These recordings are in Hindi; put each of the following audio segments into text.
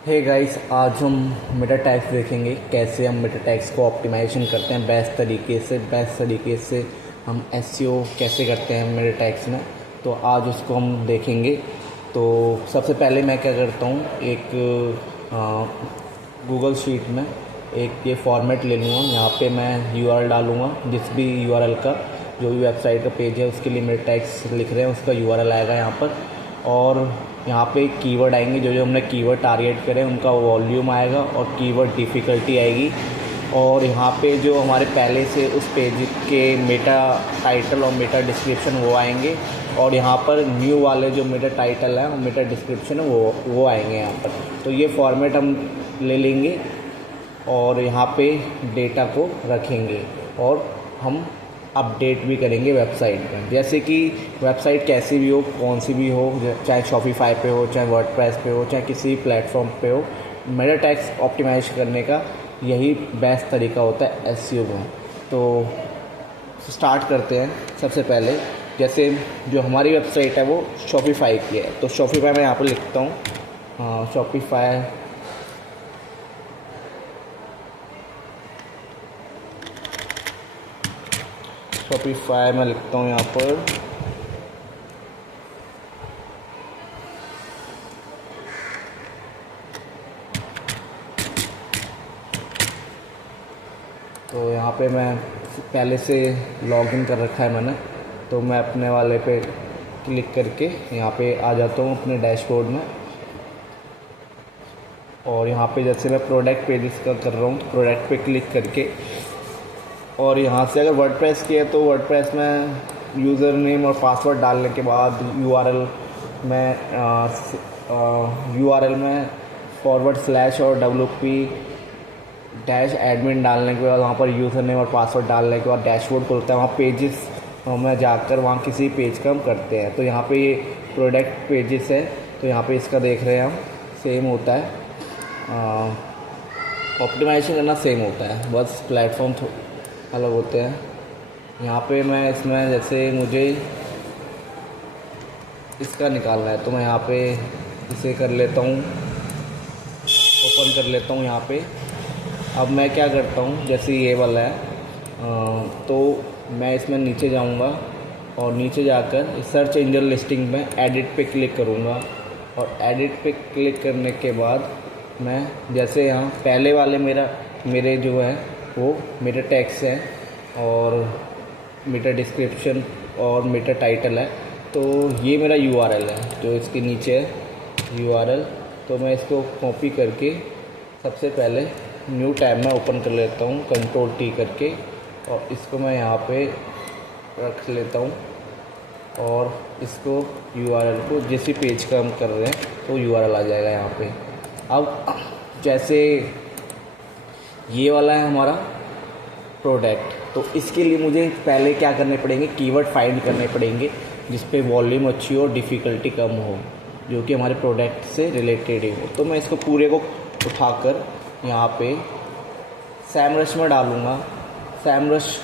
हे गाइस, आज हम मेटा टैग्स देखेंगे कैसे हम मेटा टैग्स को ऑप्टिमाइजेशन करते हैं बेस्ट तरीके से हम एसईओ कैसे करते हैं मेटा टैग्स में। तो आज उसको हम देखेंगे। तो सबसे पहले मैं क्या करता हूँ, एक गूगल शीट में एक ये फॉर्मेट ले लूँगा। यहाँ पे मैं यूआरएल डालूँगा, जिस भी यूआरएल का जो भी वेबसाइट का पेज है उसके लिए मेटा टैग्स लिख रहे हैं उसका यूआरएल आएगा यहाँ पर। और यहाँ पे कीवर्ड आएंगे, जो जो हमने कीवर्ड टारगेट करे उनका वॉल्यूम आएगा और कीवर्ड डिफ़िकल्टी आएगी। और यहाँ पे जो हमारे पहले से उस पेज के मेटा टाइटल और मेटा डिस्क्रिप्शन वो आएंगे। और यहाँ पर न्यू वाले जो मेटा टाइटल है और मेटा डिस्क्रिप्शन है वो आएंगे यहाँ पर। तो ये फॉर्मेट हम ले लेंगे और यहाँ पे डेटा को रखेंगे और हम अपडेट भी करेंगे वेबसाइट में। जैसे कि वेबसाइट कैसी भी हो, कौन सी भी हो, चाहे शॉपिफाई पे हो, चाहे वर्डप्रेस पे हो, चाहे किसी प्लेटफॉर्म पे हो, मेटा टैग्स ऑप्टिमाइज करने का यही बेस्ट तरीका होता है एसईओ में। तो स्टार्ट करते हैं। सबसे पहले जैसे जो हमारी वेबसाइट है वो शॉपिफाई की है, तो शॉपिफाई मैं यहाँ पर लिखता हूँ शॉपिफाई मैं लिखता हूँ यहाँ पर। तो यहाँ पे मैं पहले से लॉगिन कर रखा है मैंने, तो मैं अपने वाले पे क्लिक करके यहाँ पे आ जाता हूँ अपने डैशबोर्ड में। और यहाँ पे जैसे मैं प्रोडक्ट पेजेस का कर रहा हूँ तो प्रोडक्ट पे क्लिक करके, और यहाँ से अगर वर्डप्रेस की है तो वर्डप्रेस में यूज़र नेम और पासवर्ड डालने के बाद यूआरएल में // और wp-admin डालने के बाद वहाँ पर यूज़र नेम और पासवर्ड डालने के बाद डैशबोर्ड खुलता है। वहाँ पेजेस में जाकर वहाँ किसी पेज का हम करते हैं। तो यहाँ पे ये प्रोडक्ट पेजेस है, तो यहाँ पे इसका देख रहे हैं हम, सेम होता है। ऑप्टिमाइजेशन करना सेम होता है, बस प्लेटफॉर्म अलग होते हैं। यहाँ पे मैं इसमें जैसे मुझे इसका निकालना है तो मैं यहाँ पे इसे कर लेता हूँ, ओपन कर लेता हूँ यहाँ पे। अब मैं क्या करता हूँ, जैसे ये वाला है तो मैं इसमें नीचे जाऊँगा और नीचे जाकर सर्च इंजन लिस्टिंग में एडिट पे क्लिक करूँगा। और एडिट पे क्लिक करने के बाद मैं जैसे यहाँ पहले वाले मेरे जो है वो मेरा टैग्स है और मेरा डिस्क्रिप्शन और मेरा टाइटल है। तो ये मेरा यूआरएल है जो इसके नीचे है यूआरएल। तो मैं इसको कॉपी करके सबसे पहले न्यू टैब में ओपन कर लेता हूँ Ctrl+T करके, और इसको मैं यहाँ पे रख लेता हूँ। और इसको यूआरएल को जिस भी पेज का हम कर रहे हैं तो यूआरएल आ जाएगा यहाँ पे। अब जैसे ये वाला है हमारा प्रोडक्ट, तो इसके लिए मुझे पहले क्या करने पड़ेंगे, कीवर्ड फाइंड करने पड़ेंगे जिस पे वॉल्यूम अच्छी हो, डिफ़िकल्टी कम हो, जो कि हमारे प्रोडक्ट से रिलेटेड ही हो। तो मैं इसको पूरे को उठाकर यहाँ पे सैमरश में डालूँगा। सैमरश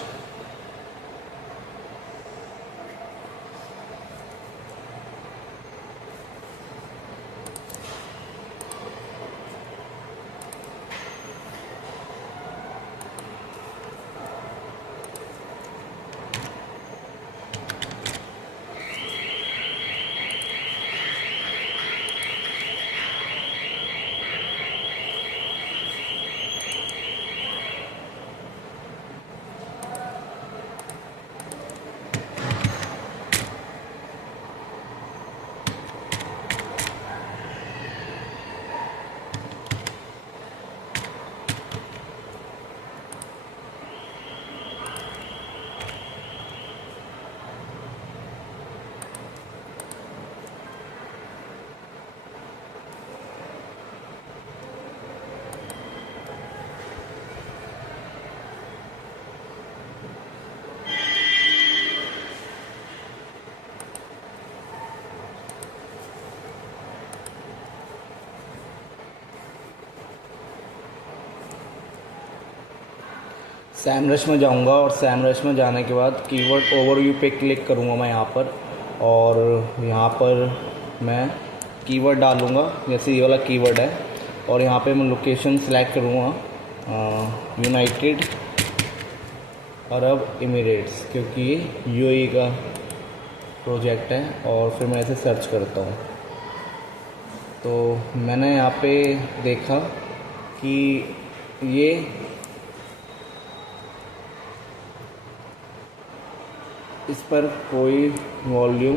सैमरश में जाऊंगा और सैमरश में जाने के बाद कीवर्ड ओवरव्यू पे क्लिक करूंगा मैं यहाँ पर। और यहाँ पर मैं कीवर्ड डालूँगा, जैसे ये वाला कीवर्ड है और यहाँ पे मैं लोकेशन सेलेक्ट करूँगा यूनाइटेड अरब एमिरेट्स, क्योंकि ये यूएई का प्रोजेक्ट है। और फिर मैं इसे सर्च करता हूँ। तो मैंने यहाँ पे देखा कि ये इस पर कोई वॉल्यूम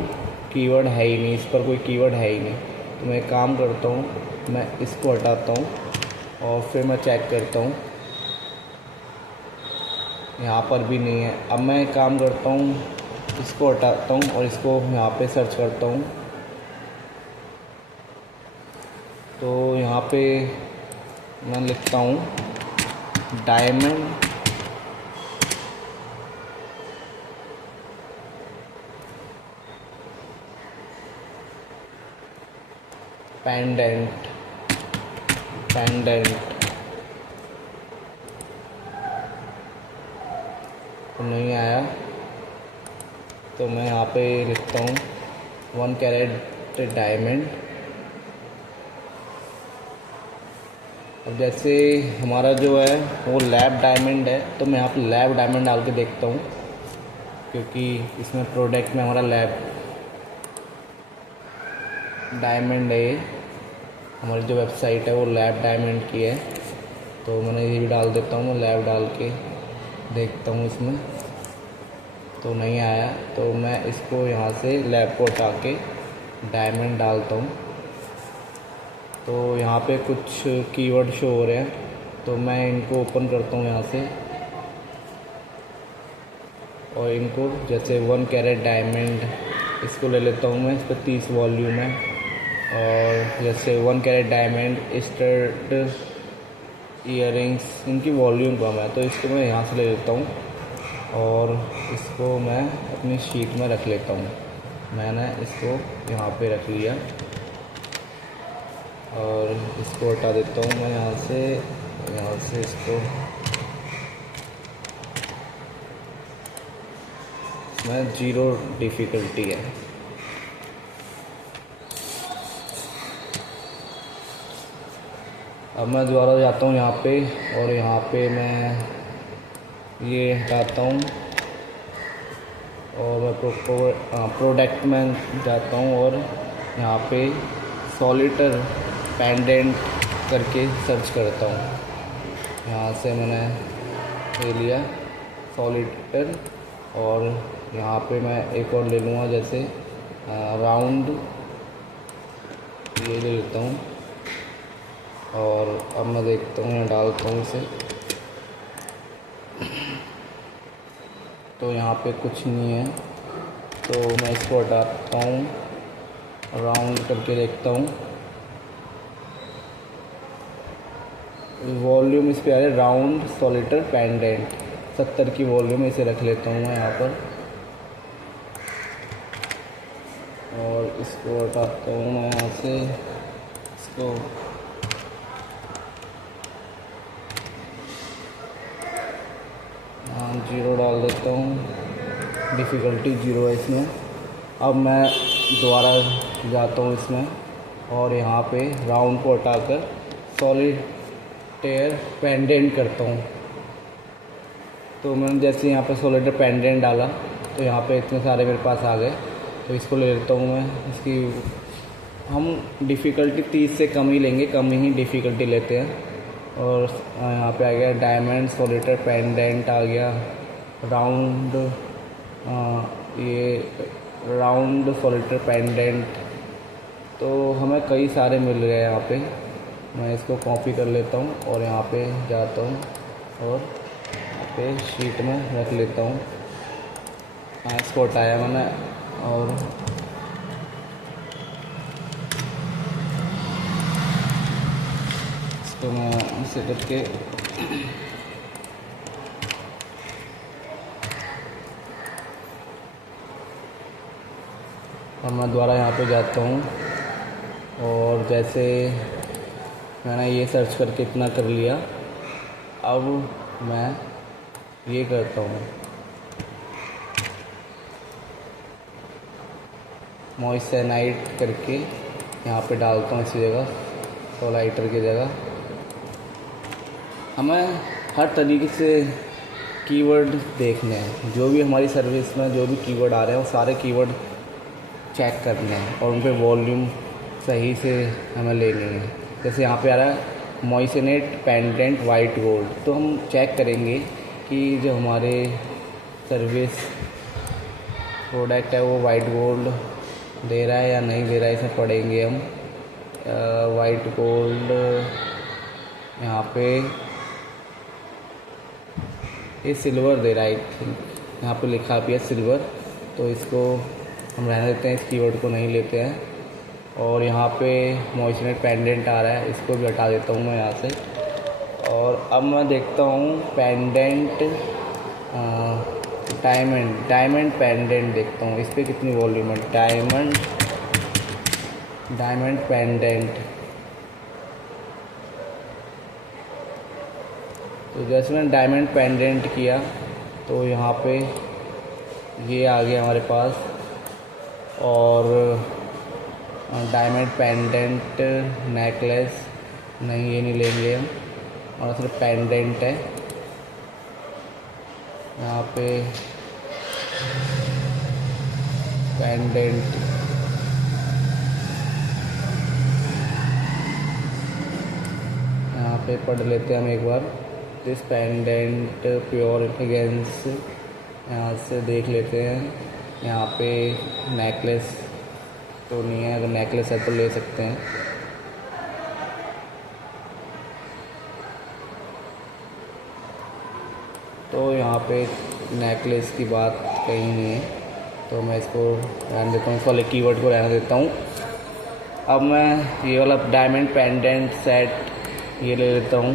कीवर्ड है ही नहीं, इस पर कोई कीवर्ड है ही नहीं। तो मैं एक काम करता हूँ, मैं इसको हटाता हूँ और फिर मैं चेक करता हूँ, यहाँ पर भी नहीं है। अब मैं एक काम करता हूँ, इसको हटाता हूँ और इसको यहाँ पे सर्च करता हूँ। तो यहाँ पे मैं लिखता हूँ डायमंड पेंडेंट तो नहीं आया। तो मैं यहाँ पे लिखता हूँ 1 कैरेट डायमंड। अब जैसे हमारा जो है वो लैब डायमंड है, तो मैं यहाँ पे लैब डायमंड डाल के देखता हूँ, क्योंकि इसमें प्रोडक्ट में हमारा लैब डायमंड है। ये हमारी जो वेबसाइट है वो लैब डायमंड की है। तो मैंने ये भी डाल देता हूँ, मैं लैब डाल के देखता हूँ इसमें, तो नहीं आया। तो मैं इसको यहाँ से लैब को हटा के डायमंड डालता हूँ। तो यहाँ पे कुछ कीवर्ड शो हो रहे हैं, तो मैं इनको ओपन करता हूँ यहाँ से, और इनको जैसे 1 कैरेट डायमंड इसको ले लेता हूँ मैं। इस पर 30 वॉल्यूम है। और जैसे 1 कैरेट डायमंड स्टड ईयरिंग्स, इनकी वॉल्यूम कम है, तो इसको मैं यहाँ से ले लेता हूँ और इसको मैं अपनी शीट में रख लेता हूँ। मैंने इसको यहाँ पे रख लिया और इसको हटा देता हूँ मैं यहाँ से इसको मैं 0 डिफ़िकल्टी है। अब मैं दोबारा जाता हूँ यहाँ पे, और यहाँ पे मैं ये हटाता हूँ और मैं प्रोडक्ट में जाता हूँ और यहाँ पे सॉलिटर पेंडेंट करके सर्च करता हूँ। यहाँ से मैंने ले लिया सॉलिटर, और यहाँ पे मैं एक और ले लूँगा, जैसे राउंड, ये ले लेता हूँ। और अब मैं देखता हूँ, यहाँ डालता हूँ इसे, तो यहाँ पे कुछ नहीं है। तो मैं इसको हटाता हूँ, राउंड करके देखता हूँ। वॉल्यूम इस पे आ रहा है राउंड सॉलिटर पेंडेंट, 70 की वॉल्यूम, इसे रख लेता हूँ मैं यहाँ पर, और इसको हटाता हूँ मैं यहाँ से, इसको हाँ 0 डाल देता हूँ, डिफ़िकल्टी 0 है इसमें। अब मैं दोबारा जाता हूँ इसमें, और यहाँ पे राउंड को हटाकर सॉलिटेयर पेंडेंट करता हूँ। तो मैंने जैसे यहाँ पे सॉलिटेयर पेंडेंट डाला, तो यहाँ पे इतने सारे मेरे पास आ गए। तो इसको ले लेता हूँ मैं, इसकी हम डिफ़िकल्टी 30 से कम ही लेंगे, कम ही डिफ़िकल्टी लेते हैं। और यहाँ पे आ गया डायमंड सॉलिटेयर पेंडेंट आ गया, राउंड, ये राउंड सॉलिटेयर पेंडेंट। तो हमें कई सारे मिल गए यहाँ पे। मैं इसको कॉपी कर लेता हूँ और यहाँ पे जाता हूँ और यहाँ पे शीट में रख लेता हूँ। हाँ, इसको हटाया मैंने, और इसको मैं इसे करके अब मैं दोबारा यहाँ पे जाता हूँ, और जैसे मैंने ये सर्च करके इतना कर लिया। अब मैं ये करता हूँ, मॉइस्चराइज़ करके यहाँ पे डालता हूँ इसी जगह सोलाइटर की जगह। हमें हर तरीके से कीवर्ड देखने हैं, जो भी हमारी सर्विस में जो भी कीवर्ड आ रहे हैं वो सारे कीवर्ड चेक करने हैं और उन पे वॉल्यूम सही से हमें लेनी है। जैसे यहाँ पे आ रहा है मॉइस्चनेट पेंडेंट वाइट गोल्ड, तो हम चेक करेंगे कि जो हमारे सर्विस प्रोडक्ट है वो वाइट गोल्ड दे रहा है या नहीं दे रहा है। इसे पढ़ेंगे हम। वाइट गोल्ड यहाँ पे ये सिल्वर दे रहा है, आई थिंक यहाँ पे लिखा भी है सिल्वर, तो इसको हम रहने देते हैं, इस कीवर्ड को नहीं लेते हैं। और यहाँ पे मॉइस्चनेट पेंडेंट आ रहा है, इसको भी हटा देता हूँ मैं यहाँ से। और अब मैं देखता हूँ पेंडेंट डायमंड पेंडेंट देखता हूँ, इस पर कितनी वॉल्यूम है। डायमंड पेंडेंट, तो जैसे मैंने डायमंड पेंडेंट किया तो यहाँ पे ये आ गया हमारे पास। और डायमंड पेंडेंट नेकलेस नहीं, ये नहीं लेंगे हम, और सिर्फ पेंडेंट है। यहाँ पे पेंडेंट यहाँ पे पढ़ लेते हैं हम एक बार। दिस पेंडेंट प्योर एलिगेंस, यहाँ से देख लेते हैं। यहाँ पे नेकलेस तो नहीं है, अगर नेकलेस है तो ले सकते हैं। तो यहाँ पे नेकलेस की बात कहीं नहीं है, तो मैं इसको रहने देता हूँ, इस वाले कीवर्ड को रहने देता हूँ। अब मैं ये वाला डायमंड पेंडेंट सेट ये ले लेता हूँ।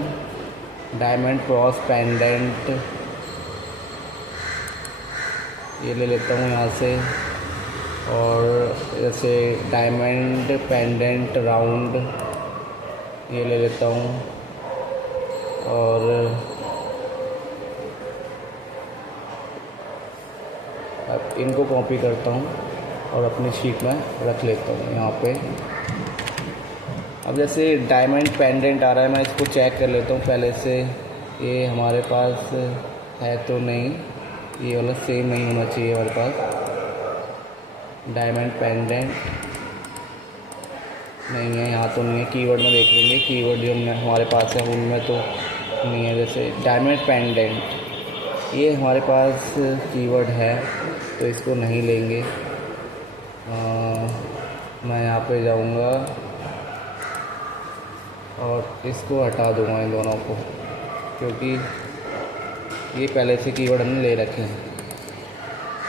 डायमंड क्रॉस पेंडेंट ये ले लेता हूँ यहाँ से। और जैसे डायमंड पेंडेंट राउंड ये ले लेता हूँ। और अब इनको कॉपी करता हूँ और अपनी शीट में रख लेता हूँ यहाँ पे। अब जैसे डायमंड पेंडेंट आ रहा है, मैं इसको चेक कर लेता हूँ पहले से, ये हमारे पास है तो नहीं, ये वाला सेम नहीं होना चाहिए हमारे पास। डायमंड पेंडेंट नहीं है, यहाँ तो नहीं है। कीवर्ड में देख लेंगे, कीवर्ड जो हमारे पास है उनमें तो नहीं है। जैसे डायमंड पेंडेंट ये हमारे पास कीवर्ड है, तो इसको नहीं लेंगे। मैं यहाँ पे जाऊँगा और इसको हटा दूँगा इन दोनों को, क्योंकि ये पहले से कीवर्ड हमने ले रखे हैं।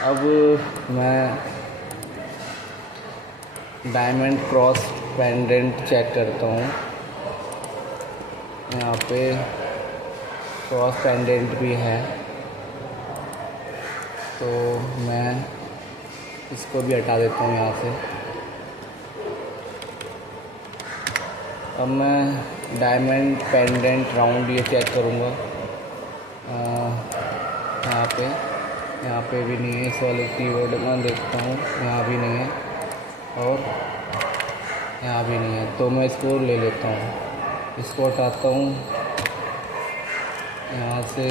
अब मैं डायमंड क्रॉस पेंडेंट चेक करता हूँ। यहाँ पे क्रॉस पेंडेंट भी है, तो मैं इसको भी हटा देता हूँ यहाँ से। अब मैं डायमंड पेंडेंट राउंड ये चेक करूँगा। यहाँ पे भी नहीं है, इस वाले कीवर्ड में देखता हूँ, यहाँ भी नहीं है और यहाँ भी नहीं है, तो मैं इसको ले लेता हूँ। इसको हटाता हूँ यहाँ से,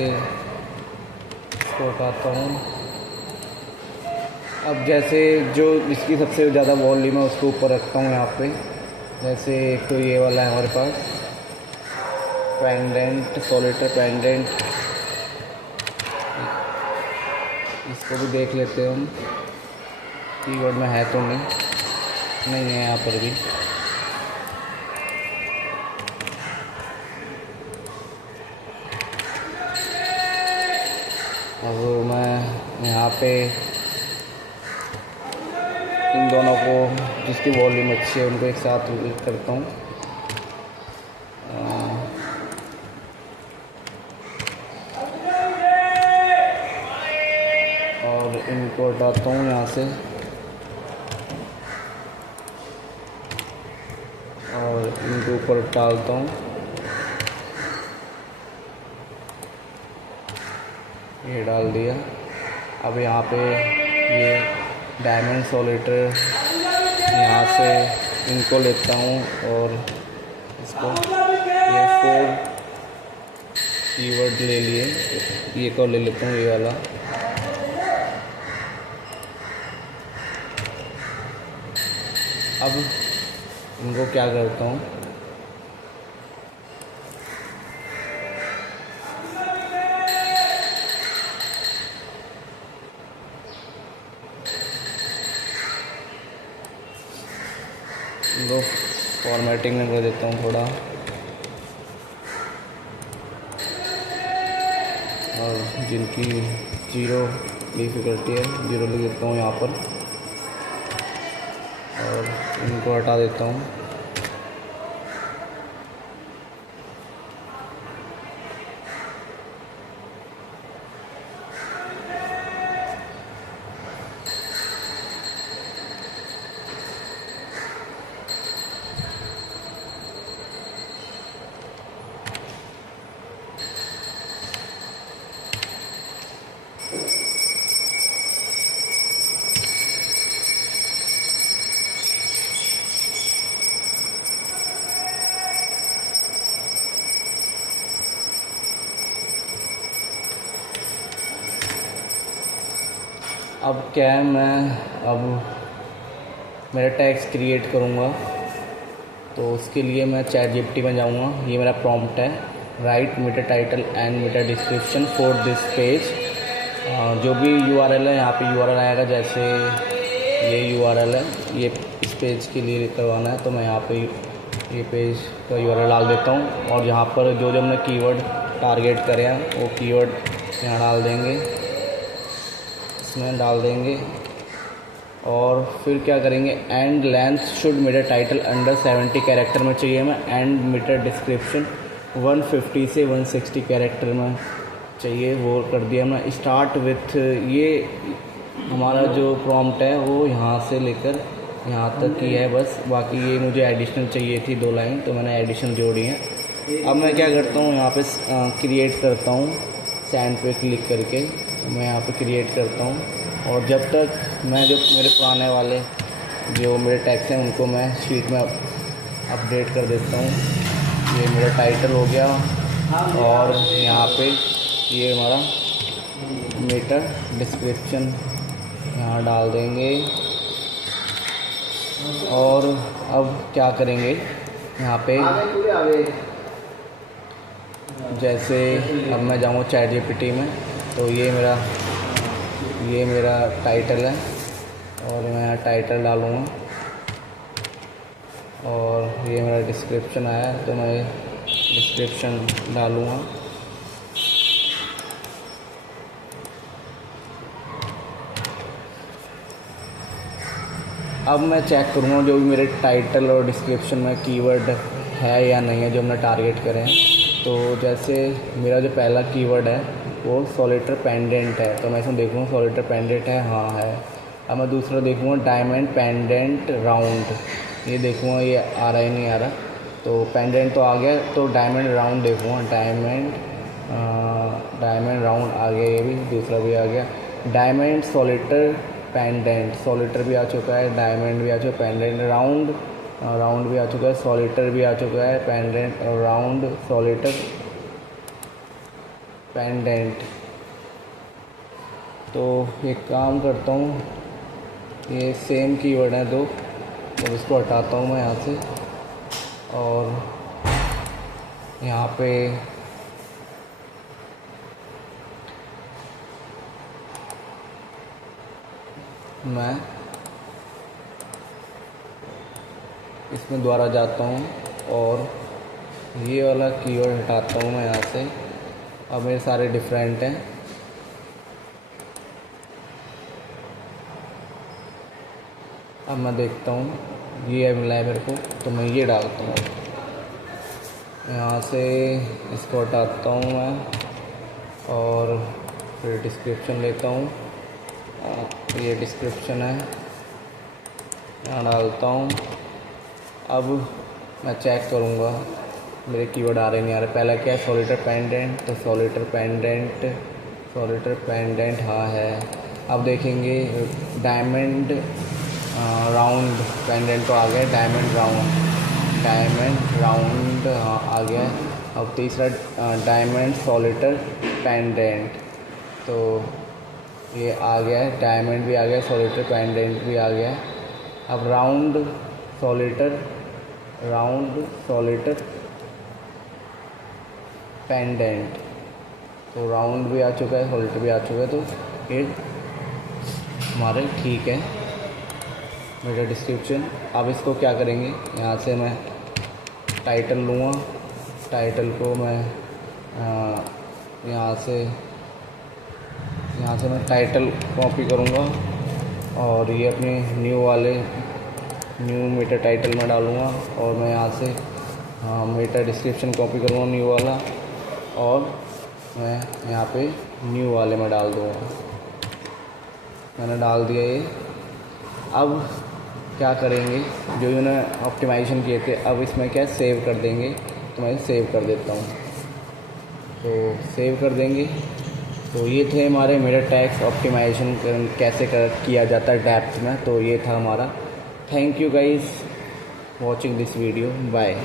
इसको हटाता हूँ। अब जैसे जो इसकी सबसे ज़्यादा वॉल्यूम है उसको ऊपर रखता हूँ यहाँ पे। जैसे एक तो ये वाला है हमारे पास पेंडेंट, सोलिटर पेंडेंट, इसको भी देख लेते हैं हम, कीवर्ड में है तो नहीं है यहाँ पर भी। अब मैं यहाँ पे इन दोनों को जिसकी वॉल्यूम अच्छी है उनको एक साथ करता हूँ। और इनको हटाता हूँ यहाँ से और इनके ऊपर डालता हूँ। ये डाल दिया। अब यहाँ पे ये डायमंड सोलिटर यहाँ से इनको लेता हूँ और इसको ये 4 कीवर्ड ले लिए, ये को ले लेता हूँ, ये वाला। अब इनको क्या करता हूँ, इनको फॉर्मेटिंग में कर देता हूँ थोड़ा, और जिनकी 0 डिफ़िकल्टी है 0 लिख देता हूँ यहाँ पर, और इनको हटा देता हूँ। अब क्या है, मैं अब मेरा टैग्स क्रिएट करूँगा, तो उसके लिए मैं चैट जीपीटी में जाऊँगा। ये मेरा प्रॉम्प्ट है, write meta title and meta description for this page. जो भी यूआरएल है यहाँ पे यूआरएल आएगा, जैसे ये यूआरएल है, ये इस पेज के लिए करवाना है, तो मैं यहाँ पे ये पेज का यूआरएल डाल देता हूँ, और यहाँ पर जो जो हमने कीवर्ड टारगेट करे हैं वो कीवर्ड यहाँ डाल देंगे, इसमें डाल देंगे। और फिर क्या करेंगे, and length should meta title under 70 character में चाहिए हमें, एंड मीटर डिस्क्रिप्शन 150 से 160 कैरेक्टर में चाहिए, वो कर दिया मैं। स्टार्ट विथ, ये हमारा जो प्रॉम्प्ट है वो यहाँ से लेकर यहाँ तक की है बस, बाकी ये मुझे एडिशनल चाहिए थी 2 लाइन, तो मैंने एडिशन जोड़ी है। अब मैं क्या करता हूँ, यहाँ पे क्रिएट करता हूँ, सेंड पे क्लिक करके मैं यहाँ पे क्रिएट करता हूँ, और जब तक मैं जो मेरे पुराने वाले जो मेरे टैग्स हैं उनको मैं शीट में अपडेट कर देता हूँ। ये मेरा टाइटल हो गया, और यहाँ पे ये हमारा मीटर डिस्क्रिप्शन यहाँ डाल देंगे। और अब क्या करेंगे, यहाँ पे जैसे अब मैं जाऊँगा चैट जीपीटी में, तो ये मेरा टाइटल है, और मैं यहाँ टाइटल डालूँगा, और ये मेरा डिस्क्रिप्शन आया तो मैं डिस्क्रिप्शन डालूँगा। अब मैं चेक करूँगा जो भी मेरे टाइटल और डिस्क्रिप्शन में कीवर्ड है या नहीं है जो हमने टारगेट करे हैं। तो जैसे मेरा जो पहला कीवर्ड है वो सॉलिटर पेंडेंट है, तो मैं इसमें देखूँगा सॉलिटर पेंडेंट है, हाँ है। अब मैं दूसरा देखूँगा डायमंड पेंडेंट राउंड, ये देखूँगा ये आ रहा है नहीं आ रहा, तो पेंडेंट तो आ गया, तो डायमंड राउंड देखूँगा, डायमंड राउंड आ गया, ये भी दूसरा भी आ गया। डायमंड सॉलिटर पेंडेंट, सॉलिटर भी आ चुका है, डायमंड भी आ चुका है, पेंडेंट राउंड भी आ चुका है, सॉलिटर भी आ चुका है, पेंडेंट राउंड सॉलिटर पेंडेंट। तो एक काम करता हूँ, ये सेम कीवर्ड है दो, तो इसको हटाता हूँ मैं यहाँ से, और यहाँ पे मैं इसमें दोबारा जाता हूँ, और ये वाला कीवर्ड हटाता हूँ मैं यहाँ से। अब मेरे सारे डिफरेंट हैं, अब मैं देखता हूँ ये मिला है मेरे को, तो मैं ये डालता हूँ यहाँ से, इसको हटाता हूँ मैं, और फिर डिस्क्रिप्शन लेता हूँ, ये डिस्क्रिप्शन है, यहाँ डालता हूँ। अब मैं चेक करूँगा मेरे कीवर्ड आ रहे नहीं आ रहे। पहला क्या है, सॉलिटर पेंडेंट, तो सॉलिटर पेंडेंट हाँ है। अब देखेंगे डायमंड राउंड पेंडेंट तो आ गया, डायमंड राउंड, डायमंड राउंड आ गया है। अब तीसरा डायमंड सॉलिटर पेंडेंट, तो ये आ गया है, डायमंड भी आ गया, सॉलिटर पेंडेंट भी आ गया है। अब राउंड सॉलिटर पेंडेंट, तो राउंड भी आ चुका है, सॉलिटर भी आ चुका है, तो ये हमारे ठीक है मेरा डिस्क्रिप्शन। अब इसको क्या करेंगे, यहाँ से मैं टाइटल लूँगा, टाइटल को मैं यहाँ से मैं टाइटल कॉपी करूँगा और ये अपने न्यू मीटर टाइटल में डालूँगा और मैं यहाँ से मीटर डिस्क्रिप्शन कॉपी करूँगा न्यू वाला और मैं यहाँ पे न्यू वाले में डाल दूँगा। मैंने डाल दिया ये। अब क्या करेंगे, जो इन्होंने ऑप्टिमाइजेशन किए थे अब इसमें क्या सेव कर देंगे, तो मैं सेव कर देता हूँ, तो सेव कर देंगे। तो ये थे हमारे मिरर टैक्स ऑप्टिमाइजेशन कैसे किया जाता है डेप्थ में, तो ये था हमारा। Thank you guys watching this video, bye.